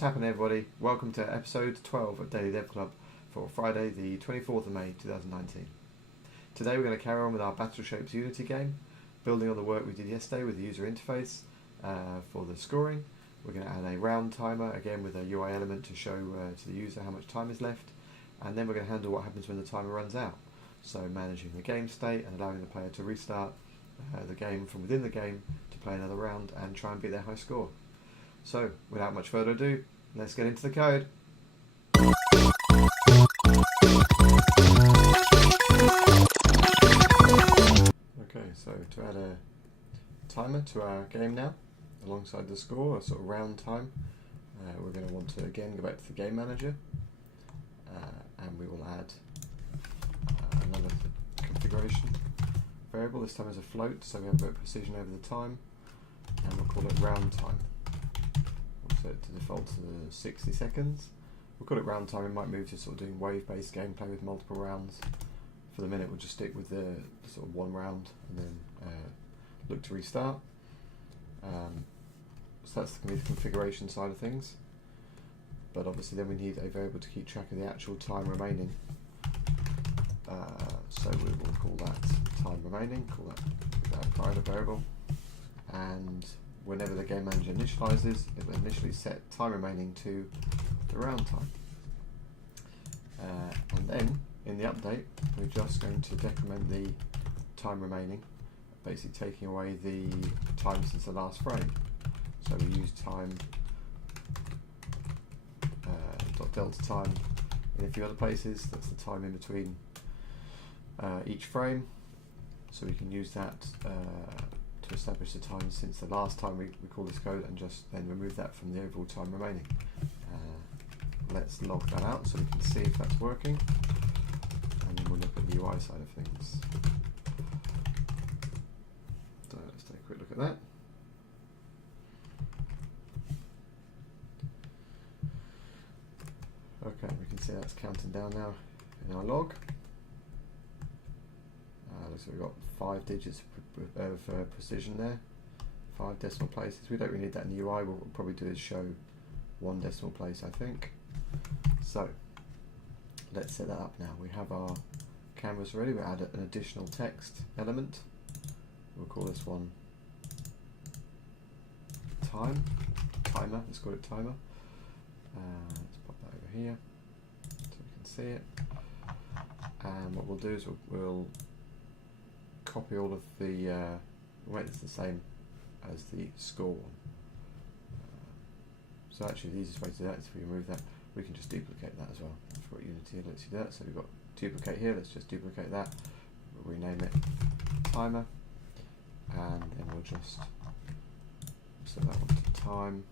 What's happening, everybody? Welcome to episode 12 of DailyDevClub for Friday the 24th of May 2019. Today we're going to carry on with our Battle Shapes Unity game, building on the work we did yesterday with the user interface for the scoring. We're going to add a round timer, again with a UI element to show to the user how much time is left, and then we're going to handle what happens when the timer runs out. So managing the game state and allowing the player to restart the game from within the game to play another round and try and beat their high score. So, without much further ado, let's get into the code. Okay, so to add a timer to our game now, alongside the score, a sort of round time, we're going to want to again go back to the game manager, and we will add another configuration variable. This time as a float, so we have a bit of precision over the time, and we'll call it round time. Set to default to 60 seconds. We'll call it round time. We might move to sort of doing wave-based gameplay with multiple rounds. For the minute, we'll just stick with the sort of one round and then look to restart. So that's going to be the configuration side of things. But obviously, then we need a variable to keep track of the actual time remaining. So we will call that time remaining. Call that private variable, and whenever the game manager initializes, it will initially set time remaining to the round time. And then, in the update, we're just going to decrement the time remaining, basically taking away the time since the last frame. So we use time .delta time in a few other places. That's the time in between each frame. So we can use that to establish the time since the last time we call this code, and just then remove that from the overall time remaining. Let's log that out so we can see if that's working, and then we'll look at the UI side of things. So let's take a quick look at that. Okay, we can see that's counting down now in our log. So we've got 5 digits of precision there, 5 decimal places. We don't really need that in the UI. What we'll probably do is show 1 decimal place, I think. So let's set that up now. We have our canvas ready. We'll add an additional text element. We'll call this one timer. Let's call it timer. Let's pop that over here so we can see it. And what we'll do is we'll copy all of the, we'll make this the same as the score one. So actually the easiest way to do that is if we remove that, we can just duplicate that as well. I forgot Unity lets you do that. So we've got duplicate here, let's just duplicate that. We'll rename it timer, and then we'll just set that one to timer,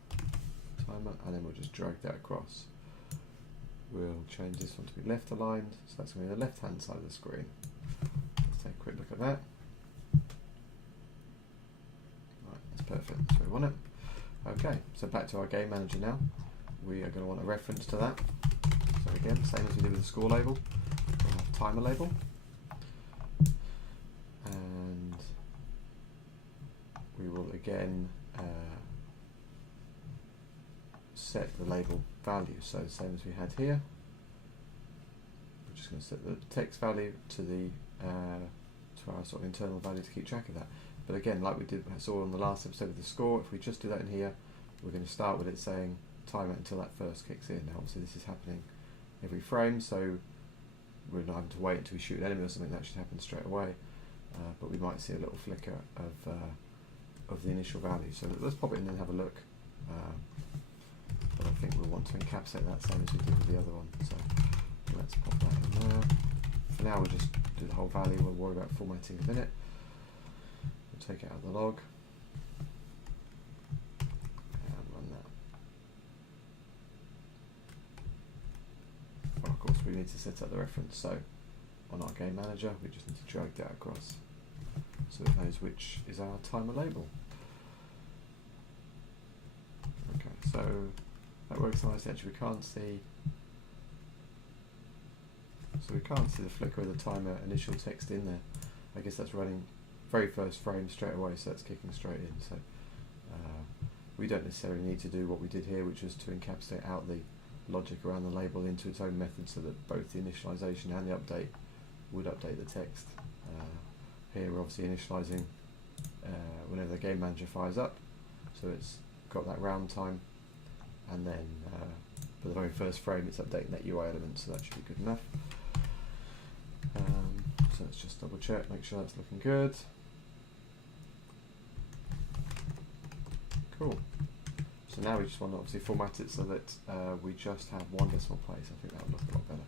and then we'll just drag that across. We'll change this one to be left aligned, so that's going to be the left hand side of the screen. Let's take a quick look at that. Right, that's perfect, that's where we want it. Okay, so back to our game manager now. We are going to want a reference to that. So again, same as we did with the score label, we'll have timer label. And we will again set the label value, so the same as we had here. We're just going to set the text value to the to our sort of internal value to keep track of that. But again, like we saw on the last episode of the score, if we just do that in here, we're going to start with it saying timer until that first kicks in. Now obviously this is happening every frame, so we're not having to wait until we shoot an enemy or something. That should happen straight away, but we might see a little flicker of the initial value. So let's pop it in and have a look. But I think we'll want to encapsulate that same as we did with the other one. So let's pop that in there. For now we'll just do the whole value. We'll worry about formatting in a minute. We'll take it out of the log and run that. Well, of course we need to set up the reference, so on our game manager we just need to drag that across so it knows which is our timer label. Okay, so that works nicely. Actually, we can't see the flicker of the timer initial text in there. I guess that's running very first frame straight away, so that's kicking straight in. So we don't necessarily need to do what we did here, which was to encapsulate out the logic around the label into its own method so that both the initialization and the update would update the text. Here we're obviously initializing whenever the game manager fires up, so it's got that round time, and then for the very first frame it's updating that UI element, so that should be good enough. So let's just double check, make sure that's looking good. Cool. So now we just want to obviously format it so that we just have one decimal place. I think that would look a lot better.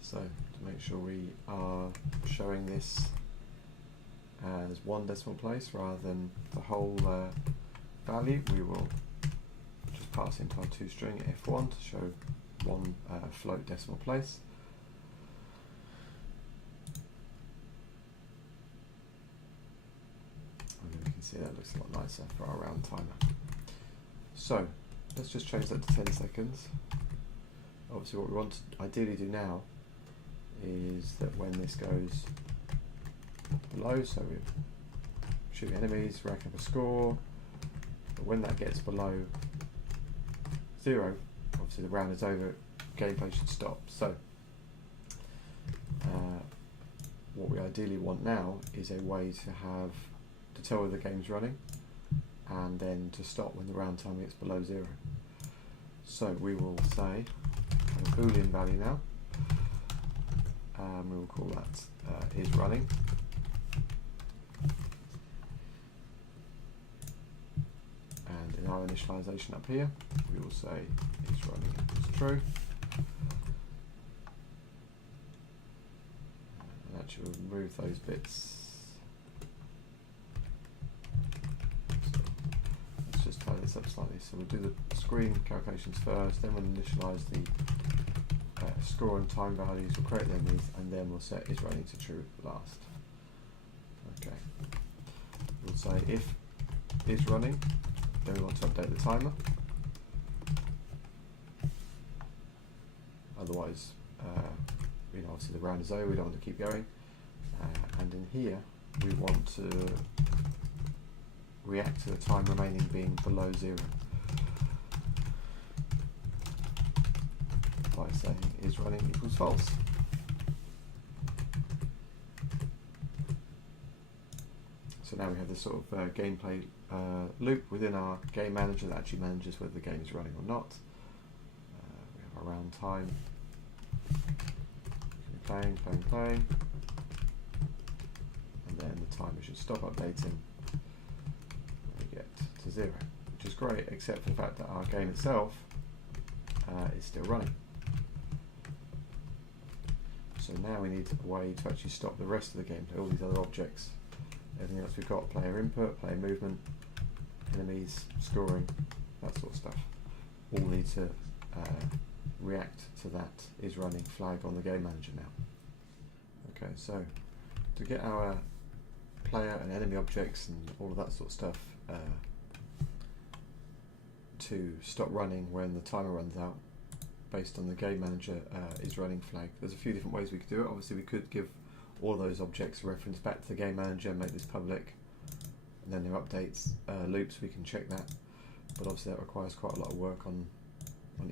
So to make sure we are showing this as one decimal place rather than the whole value, we will just pass into our toString f1 to show one float decimal place. And then we can see that looks a lot nicer for our round timer. So let's just change that to 10 seconds. Obviously what we want to ideally do now is that when this goes below, so we shoot enemies, rack up a score, but when that gets below 0, obviously the round is over, gameplay should stop. So what we ideally want now is a way to tell whether the game's running and then to stop when the round time gets below 0. So we will say a Boolean value now, and we will call that is running. And in our initialization up here, we will say is running equals true. And actually we'll remove those bits. So let's just tie this up slightly. So we'll do the screen calculations first, then we'll initialize the score and time values, we'll create them with, and then we'll set is running to true last. Okay. We'll say if is running, then we want to update the timer. Otherwise, obviously the round is over, we don't want to keep going. And in here, we want to react to the time remaining being below 0. By saying is running equals false. So now we have this sort of gameplay loop within our game manager that actually manages whether the game is running or not. We have our round time. Playing, and then the timer should stop updating when we get to 0, which is great, except for the fact that our game itself is still running. So now we need a way to actually stop the rest of the game, all these other objects, everything else we've got, player input, player movement, enemies, scoring, that sort of stuff, all need to react to that is running flag on the game manager now. Okay, so to get our player and enemy objects and all of that sort of stuff to stop running when the timer runs out, based on the game manager is running flag. There's a few different ways we could do it. Obviously we could give all of those objects a reference back to the game manager and make this public, and then their updates loops, we can check that, but obviously that requires quite a lot of work on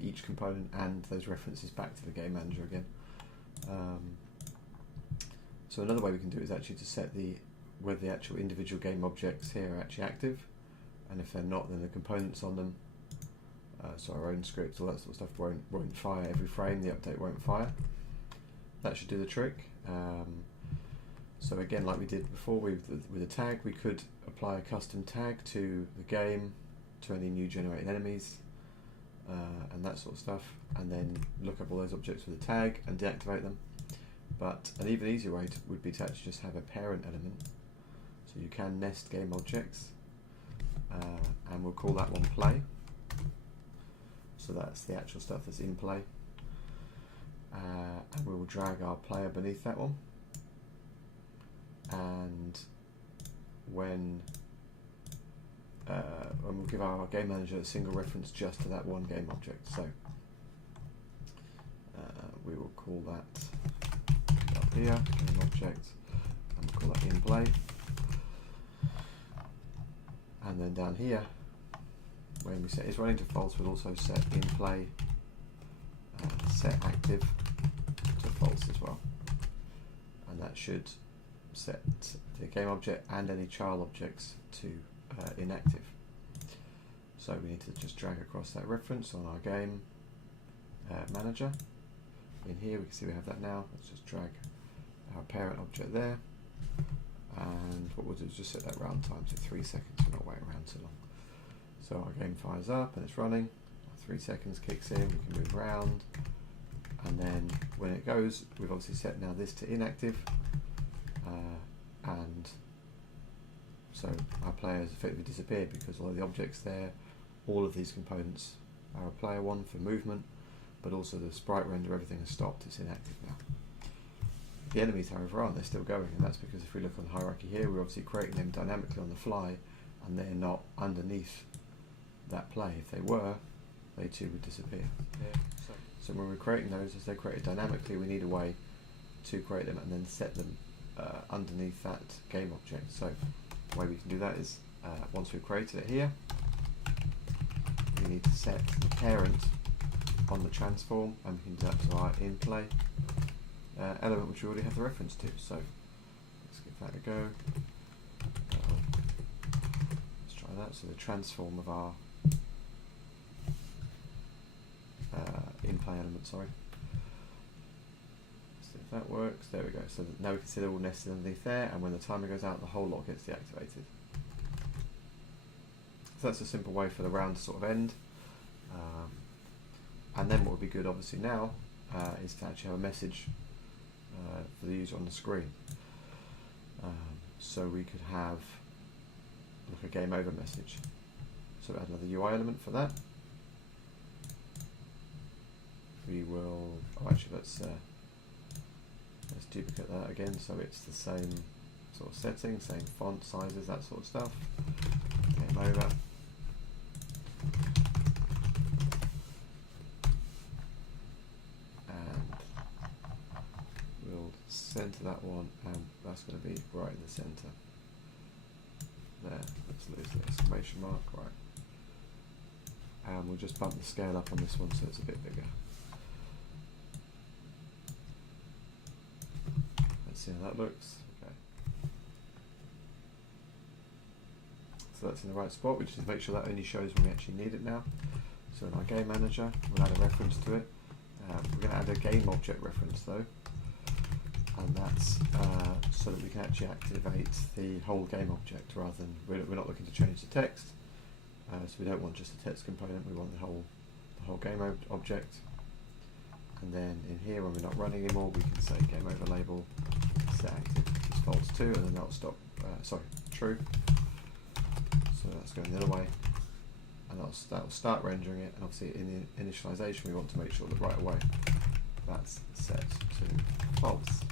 each component and those references back to the game manager again. So another way we can do it is actually to set whether the actual individual game objects here are actually active, and if they're not, then the components on them, so our own scripts, all that sort of stuff, won't fire every frame, the update won't fire. That should do the trick. So again, like we did before with a tag, we could apply a custom tag to the game, to any new generated enemies, and that sort of stuff, and then look up all those objects with a tag and deactivate them. But an even easier way would be to actually just have a parent element. So you can nest game objects, and we'll call that one play. So that's the actual stuff that's in play. And we will drag our player beneath that one. And when we'll give our game manager a single reference just to that one game object. So we will call that up here, game object, and we'll call that in play. And then down here, when we set is running to false, we'll also set in play set active to false as well. And that should set the game object and any child objects to inactive. So we need to just drag across that reference on our game manager. In here we can see we have that now. Let's just drag our parent object there, and what we'll do is just set that round time to 3 seconds. We're not waiting around too long. So our game fires up and it's running. 3 seconds kicks in, we can move around, and then when it goes, we've obviously set now this to inactive, and so our player has effectively disappeared because although the object's there, all of these components are a player one for movement, but also the sprite render, everything has stopped, it's inactive now. The enemies, however, aren't, they're still going, and that's because if we look on the hierarchy here, we're obviously creating them dynamically on the fly, and they're not underneath that play. If they were, they too would disappear. Yeah. So when we're creating those, as they're created dynamically, we need a way to create them and then set them underneath that game object. So the way we can do that is, once we've created it here, we need to set the parent on the transform, and we can do that to our in play element, which we already have the reference to. So let's give that a go. Let's try that. So the transform of our in play element, sorry. Let's see if that works. There we go. So now we can see they're all nested underneath there, and when the timer goes out, the whole lot gets deactivated. So that's a simple way for the round to sort of end. And then what would be good, obviously, now is to actually have a message for the user on the screen. So we could have like a game over message. So add another UI element for that. We will, oh actually let's duplicate that again so it's the same sort of setting, same font sizes, that sort of stuff. Game over. Center that one, and that's going to be right in the center. There, let's lose the exclamation mark, right. And we'll just bump the scale up on this one so it's a bit bigger. Let's see how that looks. Okay. So that's in the right spot. We just need to make sure that only shows when we actually need it now. So in our game manager, we'll add a reference to it. We're going to add a game object reference though. And that's so that we can actually activate the whole game object rather than, we're not looking to change the text, so we don't want just the text component, we want the whole game object. And then in here, when we're not running anymore, we can say game over label set active is false 2, and then that'll stop, true. So that's going the other way, and that'll start rendering it, and obviously in the initialization we want to make sure that right away that's set to false.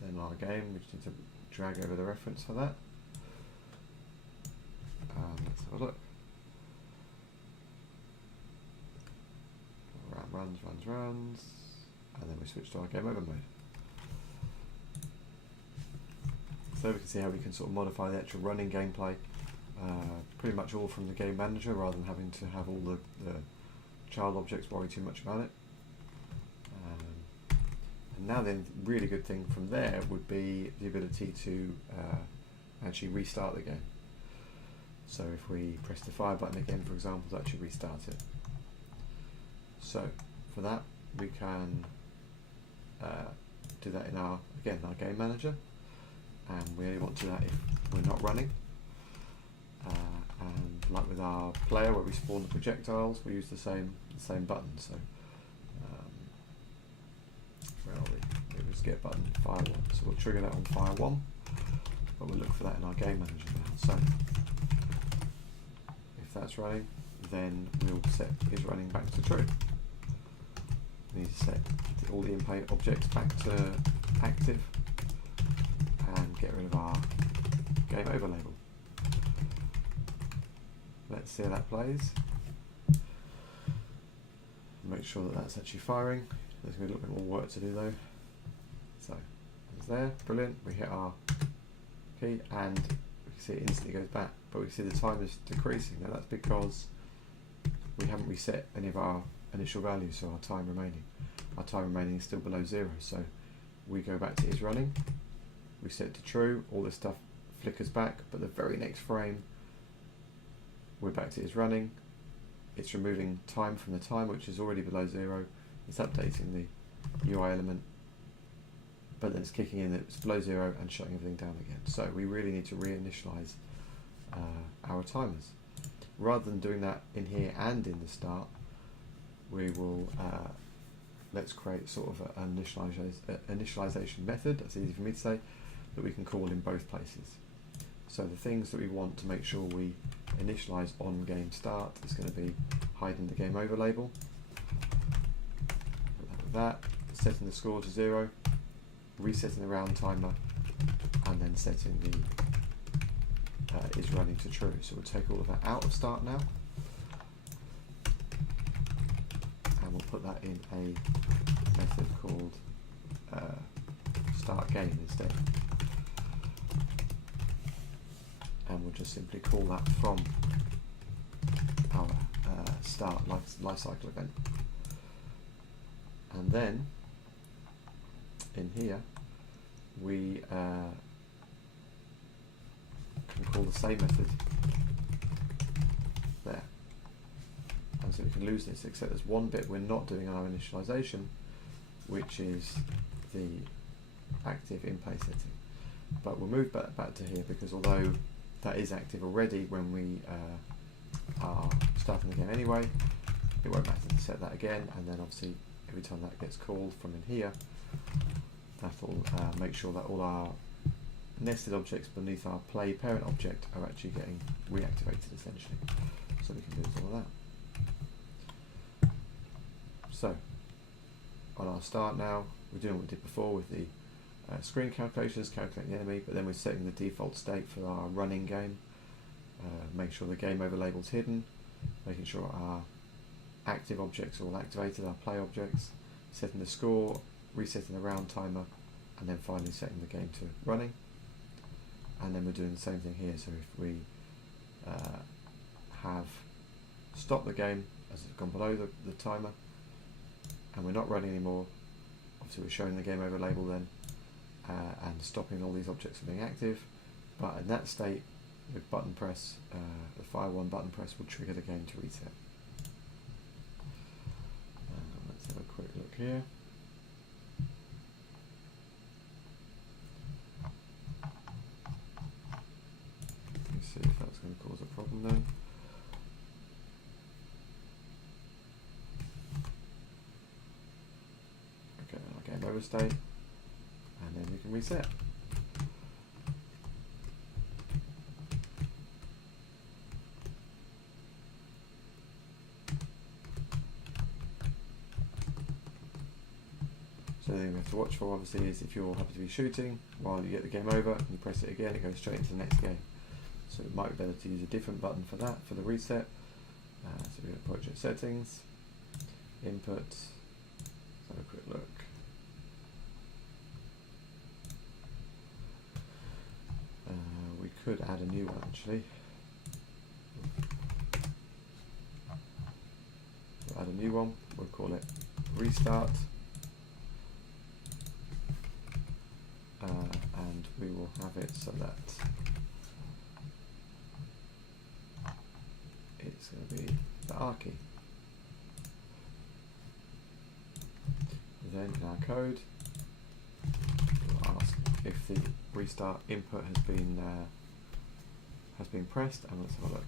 Then our game, we just need to drag over the reference for that. Let's have a look. Runs, and then we switch to our game over mode. So we can see how we can sort of modify the actual running gameplay, pretty much all from the game manager rather than having to have all the child objects worry too much about it. And now then, really good thing from there would be the ability to actually restart the game. So if we press the fire button again, for example, to actually restart it. So for that, we can do that in our game manager, and we only want to do that if we're not running. And like with our player where we spawn the projectiles, we use the same button. So where are we? It was get button fire 1. So we'll trigger that on fire 1, but we'll look for that in our game manager now. So if that's running, then we'll set is running back to true. We need to set all the in-play objects back to active and get rid of our game over label. Let's see how that plays. Make sure that that's actually firing. There's going to be a little bit more work to do though. So it's there, brilliant. We hit our P, and we can see it instantly goes back, but we can see the time is decreasing. Now that's because we haven't reset any of our initial values, so our time remaining. Our time remaining is still below 0, so we go back to is running, we set it to true, all this stuff flickers back, but the very next frame we're back to is running. It's removing time from the time, which is already below 0. It's updating the UI element, but then it's kicking in that it's below 0 and shutting everything down again. So we really need to reinitialize our timers. Rather than doing that in here and in the start, we will let's create sort of an initialization method, that's easy for me to say, that we can call in both places. So the things that we want to make sure we initialize on game start is going to be hiding the game over label, that, setting the score to 0, resetting the round timer, and then setting the is running to true. So we'll take all of that out of start now, and we'll put that in a method called start game instead, and we'll just simply call that from our start lifecycle event. And then in here we can call the same method there, and so we can lose this, except there's one bit we're not doing in our initialization, which is the active in-play setting. But we'll move back to here, because although that is active already when we are starting the game anyway, it won't matter to set that again, and then obviously every time that gets called from in here, that'll make sure that all our nested objects beneath our play parent object are actually getting reactivated essentially. So we can do all of that. So on our start now, we're doing what we did before with the screen calculations, calculating the enemy, but then we're setting the default state for our running game, make sure the game over label's hidden, making sure our active objects are all activated, our play objects, setting the score, resetting the round timer, and then finally setting the game to running. And then we're doing the same thing here, so if we have stopped the game as it's gone below the timer, and we're not running anymore, obviously we're showing the game over label then, and stopping all these objects from being active, but in that state, with button press, the fire 1 button press will trigger the game to reset. Let's have a quick look here. Let's see if that's going to cause a problem then. Okay, our game over state, and then we can reset. So the thing we have to watch for obviously is if you're happy to be shooting while you get the game over and you press it again, it goes straight into the next game. So it might be better to use a different button for that, for the reset. So we have project settings, input, let's have a quick look. We could add a new one actually. We'll add a new one, we'll call it restart. And we will have it so that it's going to be the R key. Then in our code, we'll ask if the restart input has been pressed, and let's have a look.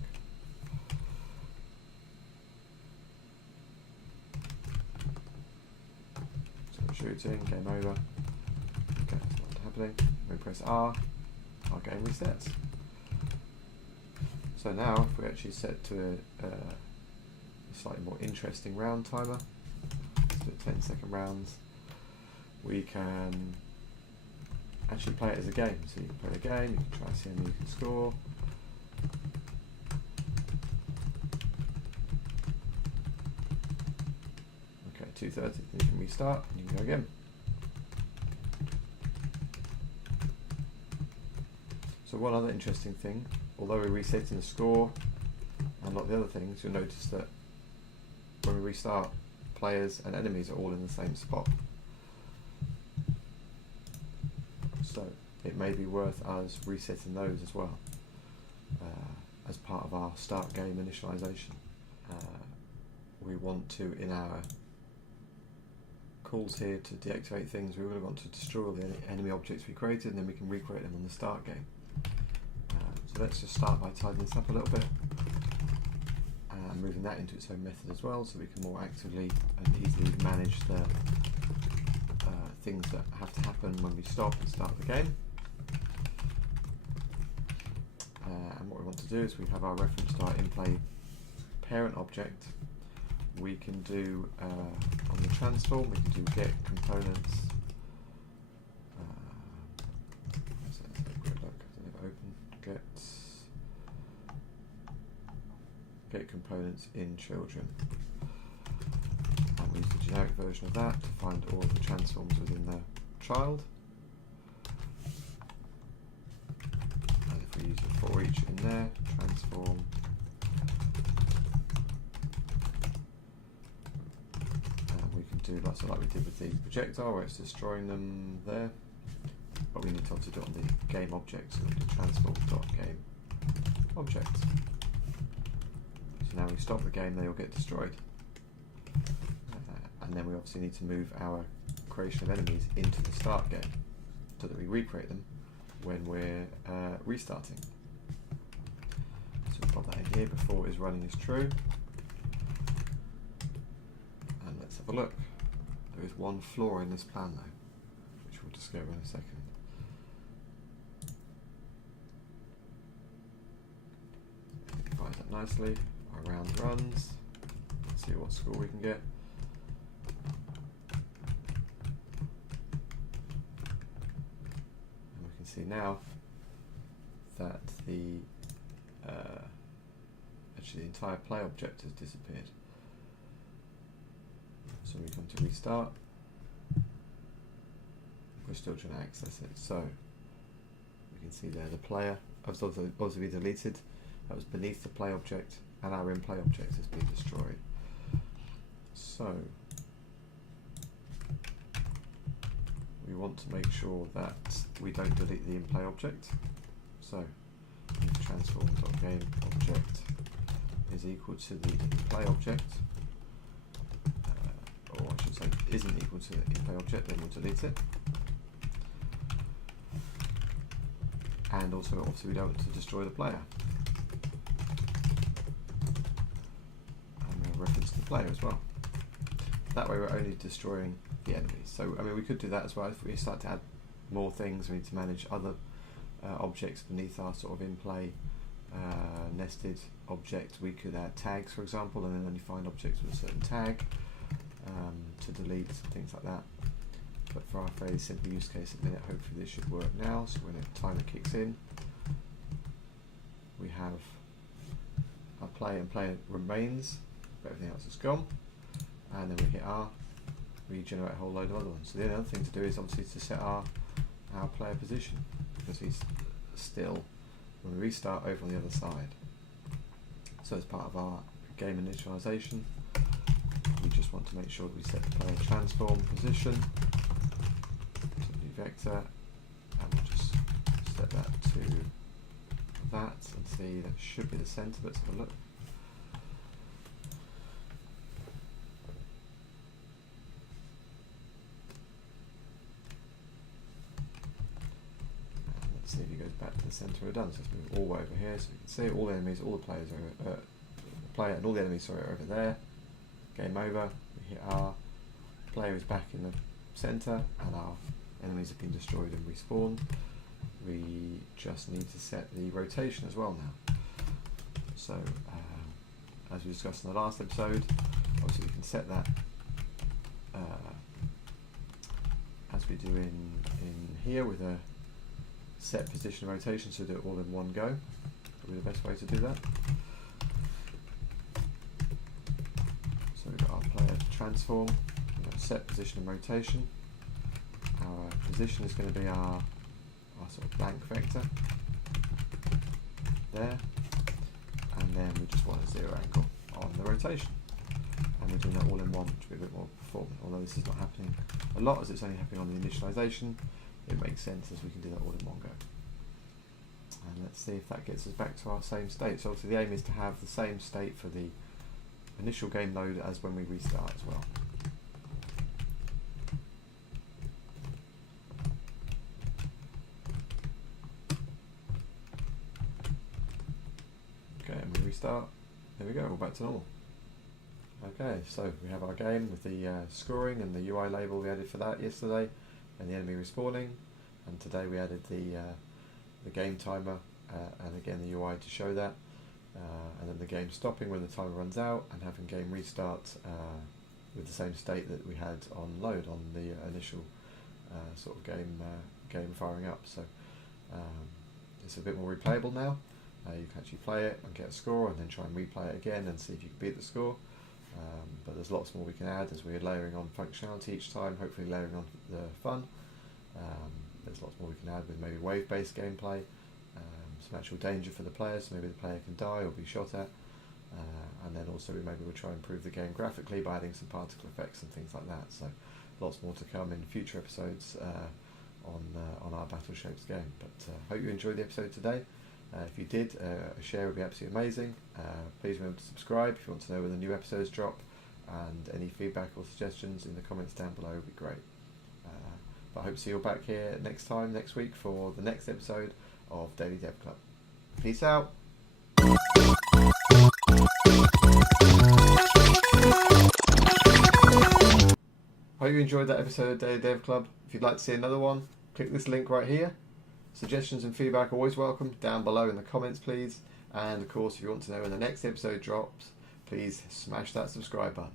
So shooting, game over. Okay, that's not happening. We press R, our game resets. So now, if we actually set to a slightly more interesting round timer, let's do 10-second rounds, we can actually play it as a game. So you can play the game, you can try to see how many you can score. Okay, 2:30, then you can restart and you can go again. So one other interesting thing, although we're resetting the score and a lot of the other things, you'll notice that when we restart, players and enemies are all in the same spot. So it may be worth us resetting those as well as part of our start game initialization. We want to, in our calls here to deactivate things, we really want to destroy all the enemy objects we created, and then we can recreate them on the start game. So let's just start by tidying this up a little bit and moving that into its own method as well, so we can more actively and easily manage the things that have to happen when we stop and start the game. And what we want to do is we have our reference to our in-play parent object. We can do on the transform, we can do get components. Let's have a quick look. I don't have it open. Get components in children. And we use the generic version of that to find all of the transforms within the child. And if we use a for each in there, transform. Do lots of like we did with the projectile, where it's destroying them there, but we need to obviously do it on the game object, so we do transform.game object. So now we stop the game, they all get destroyed, and then we obviously need to move our creation of enemies into the start game so that we recreate them when we're restarting. So we've got that in here before is running is true, and let's have a look. There is one flaw in this plan though, which we'll discover in a second. Divide that nicely. Our round runs. Let's see what score we can get. And we can see now that the actually the entire play object has disappeared. So we come to restart, we're still trying to access it. So we can see there the player has also been deleted, that was beneath the play object, and our in-play object has been destroyed. So we want to make sure that we don't delete the in-play object. So transform.game object is equal to the in-play object, or I should say isn't equal to the in-play object, then we'll delete it. And also obviously we don't want to destroy the player. And we'll reference the player as well. That way we're only destroying the enemies. So I mean we could do that as well. If we start to add more things, we need to manage other objects beneath our sort of in-play nested object. We could add tags, for example, and then only find objects with a certain tag to delete, things like that. But for our fairly simple use case at the minute, hopefully this should work now. So when a timer kicks in, we have our play and play remains, but everything else is gone. And then we hit R, we generate a whole load of other ones. So the other thing to do is obviously to set our player position, because he's still, when we restart, over on the other side. So as part of our game initialization, we just want to make sure that we set the player transform position to the vector, and we'll just set that to that and see that should be the center. Let's have a look. And let's see if he goes back to the center we're done. So let's move all the way over here so we can see all the enemies, all the players are the player and all the enemies are over there. Game over, we hit R, player is back in the center and our enemies have been destroyed and respawned. We just need to set the rotation as well now. So as we discussed in the last episode, obviously we can set that as we do in here with a set position rotation, so do it all in one go. Probably the best way to do that. So we've got our player transform, we've got set position and rotation. Our position is going to be our sort of blank vector. there, and then we just want a 0 angle on the rotation. And we're doing that all in one, which will be a bit more performant. Although this is not happening a lot, as it's only happening on the initialization, it makes sense as we can do that all in one go. And let's see if that gets us back to our same state. So obviously the aim is to have the same state for the initial game load as when we restart as well. Okay, and we restart. There we go, we're back to normal. Okay, so we have our game with the scoring and the UI label we added for that yesterday, and the enemy respawning, and today we added the game timer and again the UI to show that, and then the game stopping when the timer runs out, and having game restart with the same state that we had on load on the initial sort of game firing up. So it's a bit more replayable now. You can actually play it and get a score, and then try and replay it again and see if you can beat the score. But there's lots more we can add as we're layering on functionality each time, hopefully layering on the fun. There's lots more we can add with maybe wave-based gameplay, some actual danger for the player, so maybe the player can die or be shot at, and then also maybe we'll try and improve the game graphically by adding some particle effects and things like that. So lots more to come in future episodes on our Battle Shapes game. But hope you enjoyed the episode today. If you did, a share would be absolutely amazing. Please remember to subscribe if you want to know when the new episodes drop, and any feedback or suggestions in the comments down below would be great. But I hope to see you all back here next week for the next episode of Daily Dev Club. Peace out. Hope you enjoyed that episode of Daily Dev Club. If you'd like to see another one, click this link right here. Suggestions and feedback are always welcome down below in the comments, please. And of course, if you want to know when the next episode drops, please smash that subscribe button.